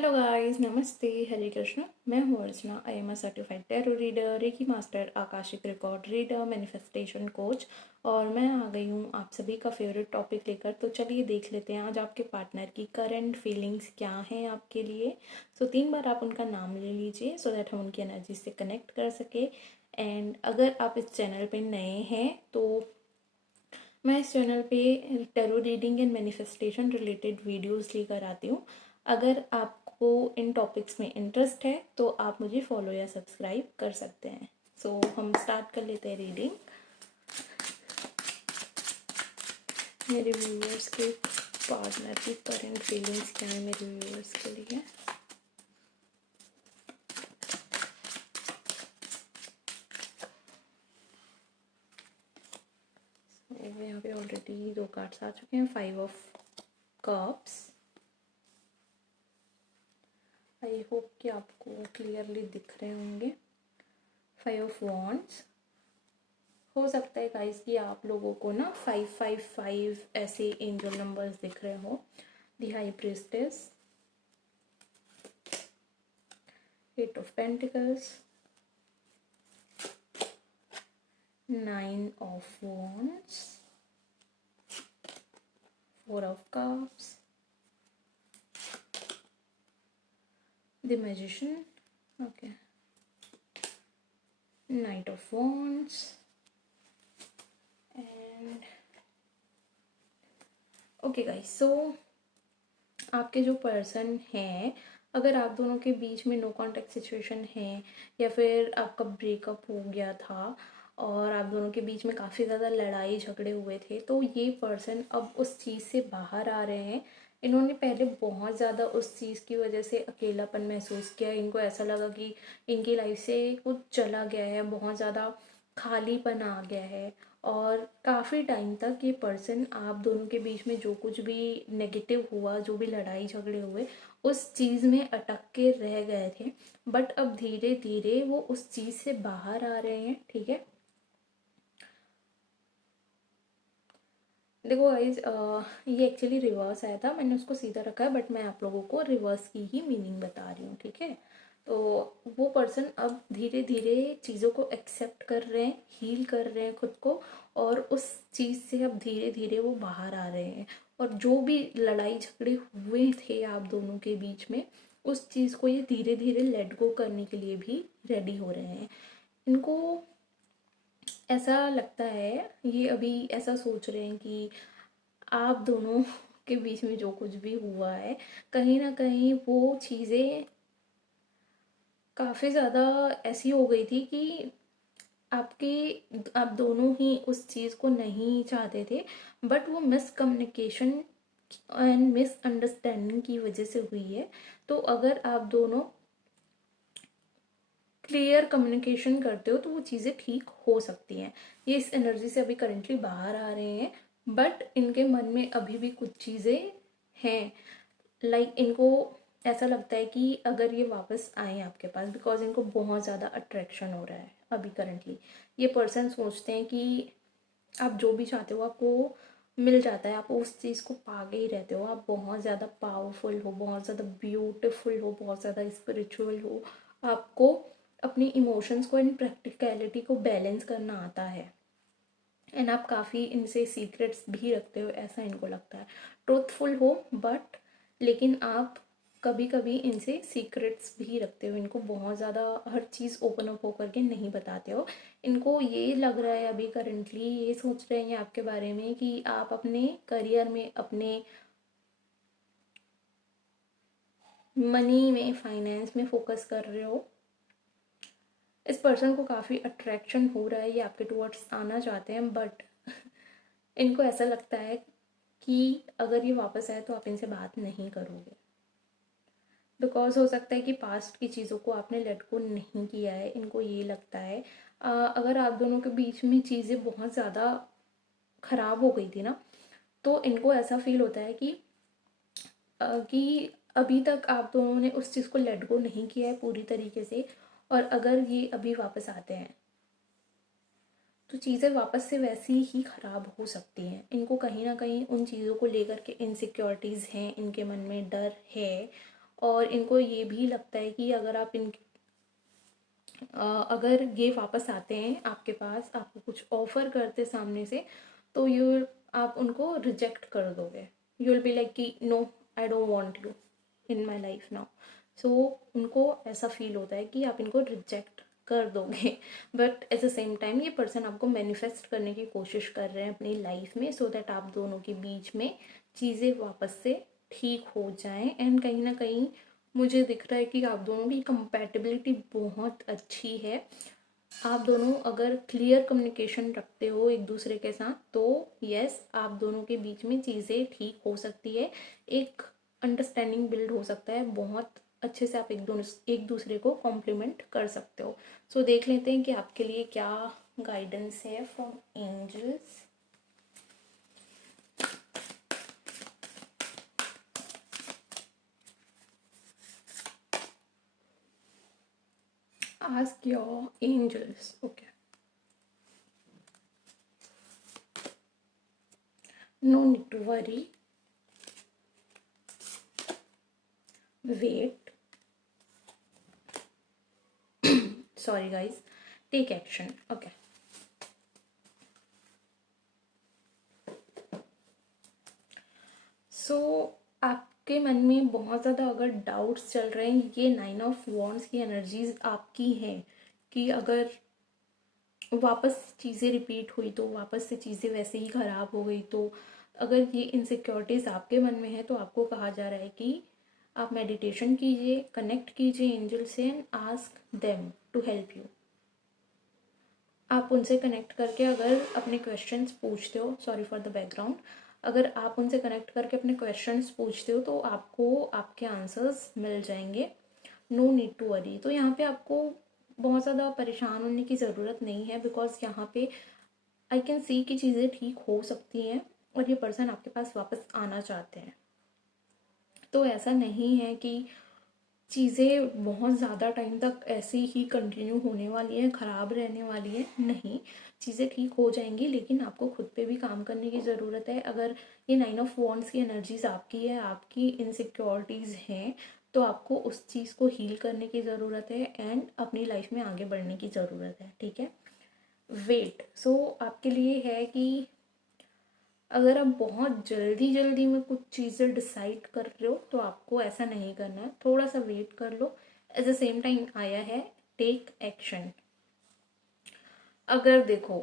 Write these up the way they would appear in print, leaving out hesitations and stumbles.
Hello guys, नमस्ते, हरे कृष्ण। मैं हूँ Archana. I am a certified tarot reader, reiki master, akashic record reader, manifestation coach. और मैं आ गई हूँ आप सभी का फेवरेट टॉपिक लेकर। तो चलिए देख लेते हैं आज आपके पार्टनर की करंट फीलिंग्स क्या हैं आपके लिए। 3 बार आप उनका नाम ले लीजिए सो दैट हम उनकी एनर्जी से कनेक्ट कर सके। एंड अगर आप इस चैनल पर नए हैं तो मैं इस चैनल पे tarot reading and manifestation related videos लेकर आती हूँ। अगर आपको इन टॉपिक्स में इंटरेस्ट है तो आप मुझे फॉलो या सब्सक्राइब कर सकते हैं। हम स्टार्ट कर लेते हैं रीडिंग। मेरे व्यूअर्स के पार्टनर की करंट फीलिंग्स क्या है मेरे व्यूअर्स के लिए। यहाँ पे ऑलरेडी 2 कार्ड्स आ चुके हैं। 5 ऑफ कप्स। आई होप कि आपको क्लियरली दिख रहे होंगे। 5 ऑफ वॉन्ड्स। हो सकता है गाइस कि आप लोगों को ना 555 ऐसे एंजल नंबर्स दिख रहे हो। The high priestess, 8 of pentacles, 9 of wands, 4 of cups, the magician, okay, night of wands and okay guys. आपके जो पर्सन हैं, अगर आप दोनों के बीच में नो कॉन्टैक्ट सिचुएशन है या फिर आपका ब्रेकअप हो गया था और आप दोनों के बीच में काफ़ी ज़्यादा लड़ाई झगड़े हुए थे, तो ये पर्सन अब उस चीज़ से बाहर आ रहे हैं। इन्होंने पहले बहुत ज़्यादा उस चीज़ की वजह से अकेलापन महसूस किया। इनको ऐसा लगा कि इनकी लाइफ से कुछ चला गया है, बहुत ज़्यादा खालीपन आ गया है। और काफ़ी टाइम तक ये पर्सन आप दोनों के बीच में जो कुछ भी नेगेटिव हुआ, जो भी लड़ाई झगड़े हुए, उस चीज़ में अटक के रह गए थे। बट अब धीरे धीरे वो उस चीज़ से बाहर आ रहे हैं। ठीक है, देखो गाइज, ये एक्चुअली रिवर्स आया था, मैंने उसको सीधा रखा है, बट मैं आप लोगों को रिवर्स की ही मीनिंग बता रही हूँ। ठीक है, तो वो पर्सन अब धीरे धीरे चीज़ों को एक्सेप्ट कर रहे हैं, हील कर रहे हैं खुद को, और उस चीज़ से अब धीरे धीरे वो बाहर आ रहे हैं। और जो भी लड़ाई झगड़े हुए थे आप दोनों के बीच में, उस चीज़ को ये धीरे धीरे लेट गो करने के लिए भी रेडी हो रहे हैं। इनको ऐसा लगता है, ये अभी ऐसा सोच रहे हैं कि आप दोनों के बीच में जो कुछ भी हुआ है, कहीं ना कहीं वो चीज़ें काफ़ी ज़्यादा ऐसी हो गई थी कि आप दोनों ही उस चीज़ को नहीं चाहते थे, बट वो मिसकम्युनिकेशन एंड मिसअंडरस्टैंडिंग की वजह से हुई है। तो अगर आप दोनों क्लियर कम्युनिकेशन करते हो तो वो चीज़ें ठीक हो सकती हैं। ये इस एनर्जी से अभी करेंटली बाहर आ रहे हैं, बट इनके मन में अभी भी कुछ चीज़ें हैं। इनको ऐसा लगता है कि अगर ये वापस आए आपके पास, बिकॉज इनको बहुत ज़्यादा अट्रैक्शन हो रहा है अभी करेंटली। ये पर्सन सोचते हैं कि आप जो भी चाहते हो आपको मिल जाता है, आप उस चीज़ को पागे ही रहते हो। आप बहुत ज़्यादा पावरफुल हो, बहुत ज़्यादा ब्यूटीफुल हो, बहुत ज़्यादा स्पिरिचुअल हो। आपको अपनी इमोशंस को एंड प्रैक्टिकलिटी को बैलेंस करना आता है। एंड आप काफ़ी इनसे सीक्रेट्स भी रखते हो, ऐसा इनको लगता है। ट्रूथफुल हो बट, लेकिन आप कभी कभी इनसे सीक्रेट्स भी रखते हो। इनको बहुत ज़्यादा हर चीज़ ओपन अप होकर के नहीं बताते हो। इनको ये लग रहा है अभी करेंटली, ये सोच रहे हैं आपके बारे में कि आप अपने करियर में, अपने मनी में, फाइनेंस में फोकस कर रहे हो। इस पर्सन को काफ़ी अट्रैक्शन हो रहा है, ये आपके टुवर्ड्स आना चाहते हैं, बट इनको ऐसा लगता है कि अगर ये वापस आए तो आप इनसे बात नहीं करोगे, बिकॉज हो सकता है कि पास्ट की चीज़ों को आपने लेट गो नहीं किया है। इनको ये लगता है अगर आप दोनों के बीच में चीज़ें बहुत ज़्यादा ख़राब हो गई थी ना, तो इनको ऐसा फील होता है कि अभी तक आप दोनों ने उस चीज़ को लेट गो नहीं किया है पूरी तरीके से, और अगर ये अभी वापस आते हैं तो चीज़ें वापस से वैसी ही ख़राब हो सकती हैं। इनको कहीं ना कहीं उन चीज़ों को लेकर के इनसिक्योरिटीज़ हैं, इनके मन में डर है। और इनको ये भी लगता है कि अगर आप अगर ये वापस आते हैं आपके पास, आपको कुछ ऑफर करते सामने से, तो आप उनको रिजेक्ट कर दोगे। यू विल बी लाइक कि no, I don't want you in my life now. So उनको ऐसा फील होता है कि आप इनको रिजेक्ट कर दोगे, but at the same time ये पर्सन आपको मैनिफेस्ट करने की कोशिश कर रहे हैं अपनी लाइफ में, सो दैट आप दोनों के बीच में चीज़ें वापस से ठीक हो जाएं। एंड कहीं ना कहीं मुझे दिख रहा है कि आप दोनों की कंपैटिबिलिटी बहुत अच्छी है। आप दोनों अगर क्लियर कम्युनिकेशन रखते हो एक दूसरे के साथ, तो यस, आप दोनों के बीच में चीज़ें ठीक हो सकती है, एक अंडरस्टैंडिंग बिल्ड हो सकता है, बहुत अच्छे से आप एक दूसरे को कॉम्प्लीमेंट कर सकते हो। सो देख लेते हैं कि आपके लिए क्या गाइडेंस है from angels. Ask your angels. Okay. No need to worry. Wait. Sorry, guys. Take action. Okay. So, आपके मन में बहुत ज़्यादा अगर डाउट्स चल रहे हैं, ये 9 ऑफ वॉन्ड्स की एनर्जीज आपकी हैं कि अगर वापस चीज़ें रिपीट हुई तो वापस से चीज़ें वैसे ही ख़राब हो गई, तो अगर ये इनसिक्योरिटीज़ आपके मन में है, तो आपको कहा जा रहा है कि आप मेडिटेशन कीजिए, कनेक्ट कीजिए एंजल से and ask them to help you. आप उनसे कनेक्ट करके अगर अपने क्वेश्चंस पूछते हो, सॉरी फॉर द बैकग्राउंड, अगर आप उनसे कनेक्ट करके अपने क्वेश्चंस पूछते हो तो आपको आपके आंसर्स मिल जाएंगे। No need to worry. तो यहाँ पे आपको बहुत ज़्यादा परेशान होने की ज़रूरत नहीं है, बिकॉज यहाँ पे आई कैन सी कि चीज़ें ठीक हो सकती हैं और ये पर्सन आपके पास वापस आना चाहते हैं। तो ऐसा नहीं है कि चीज़ें बहुत ज़्यादा टाइम तक ऐसे ही कंटिन्यू होने वाली है, ख़राब रहने वाली है, नहीं, चीज़ें ठीक हो जाएंगी, लेकिन आपको खुद पे भी काम करने की ज़रूरत है। अगर ये 9 ऑफ वॉन्ड्स की एनर्जीज आपकी है, आपकी इनसिक्योरिटीज़ हैं, तो आपको उस चीज़ को हील करने की ज़रूरत है एंड अपनी लाइफ में आगे बढ़ने की ज़रूरत है, ठीक है। वेट, सो आपके लिए है कि अगर आप बहुत जल्दी जल्दी में कुछ चीज़ें डिसाइड कर रहे हो, तो आपको ऐसा नहीं करना है, थोड़ा सा वेट कर लो। एट द सेम टाइम आया है टेक एक्शन। अगर देखो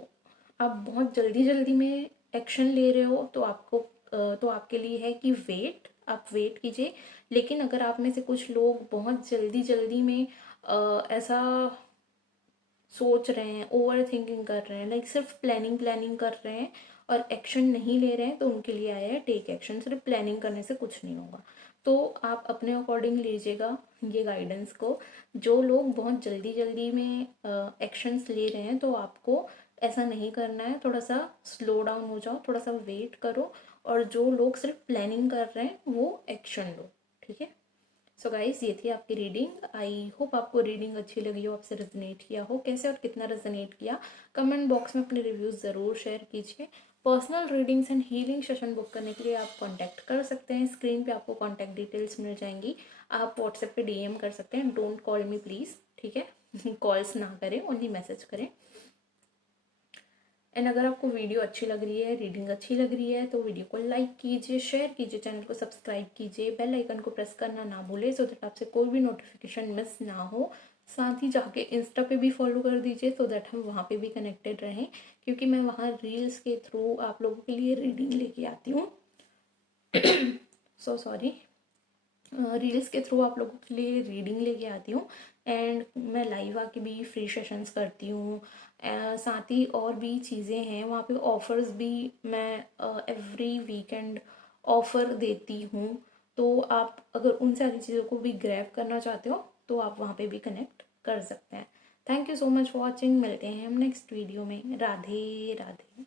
आप बहुत जल्दी जल्दी में एक्शन ले रहे हो, तो तो आपके लिए है कि आप वेट कीजिए। लेकिन अगर आप में से कुछ लोग बहुत जल्दी जल्दी में ऐसा सोच रहे हैं, ओवर थिंकिंग कर रहे हैं, लाइक सिर्फ प्लानिंग प्लानिंग कर रहे हैं और एक्शन नहीं ले रहे हैं, तो उनके लिए आया है टेक एक्शन। सिर्फ प्लानिंग करने से कुछ नहीं होगा, तो आप अपने अकॉर्डिंग लीजिएगा ये गाइडेंस को। जो लोग बहुत जल्दी जल्दी में एक्शंस ले रहे हैं, तो आपको ऐसा नहीं करना है, थोड़ा सा स्लो डाउन हो जाओ, थोड़ा सा वेट करो, और जो लोग सिर्फ प्लानिंग कर रहे हैं वो एक्शन लो, ठीक है। सो गाइज, ये थी आपकी रीडिंग। आई होप आपको रीडिंग अच्छी लगी हो, आपसे रेजोनेट किया हो, कैसे और कितना रेजोनेट किया कमेंट बॉक्स में अपने रिव्यूज़ ज़रूर शेयर कीजिए। Personal readings and healing session book करने के लिए आप कांटेक्ट कर सकते हैं, स्क्रीन पे आपको कांटेक्ट डिटेल्स मिल जाएंगी। आप व्हाट्सएप पे डीएम कर सकते हैं, डोंट कॉल मी प्लीज़, ठीक है। कॉल्स ना करें, ओनली मैसेज करें। एंड अगर आपको वीडियो अच्छी लग रही है, रीडिंग अच्छी लग रही है, तो वीडियो को लाइक कीजिए, शेयर कीजिए, चैनल को सब्सक्राइब कीजिए, बेल आइकन को प्रेस करना ना भूले, सो दैट आपसे कोई भी नोटिफिकेशन मिस ना हो। साथ ही जाके इंस्टा पे भी फॉलो कर दीजिए, सो दैट हम वहाँ पे भी कनेक्टेड रहें, क्योंकि मैं वहाँ रील्स के थ्रू आप लोगों के लिए रीडिंग लेके आती हूँ। सो सॉरी, रील्स के थ्रू आप लोगों के लिए रीडिंग लेके आती हूँ, एंड मैं लाइव आके भी फ्री सेशंस करती हूँ। साथ ही और भी चीज़ें हैं वहाँ पे, ऑफ़र्स भी मैं एवरी वीकेंड ऑफ़र देती हूँ, तो आप अगर उन सारी चीज़ों को भी ग्रैब करना चाहते हो, तो आप वहाँ पे भी कनेक्ट कर सकते हैं। Thank you so much for watching. मिलते हैं हम नेक्स्ट वीडियो में। राधे राधे।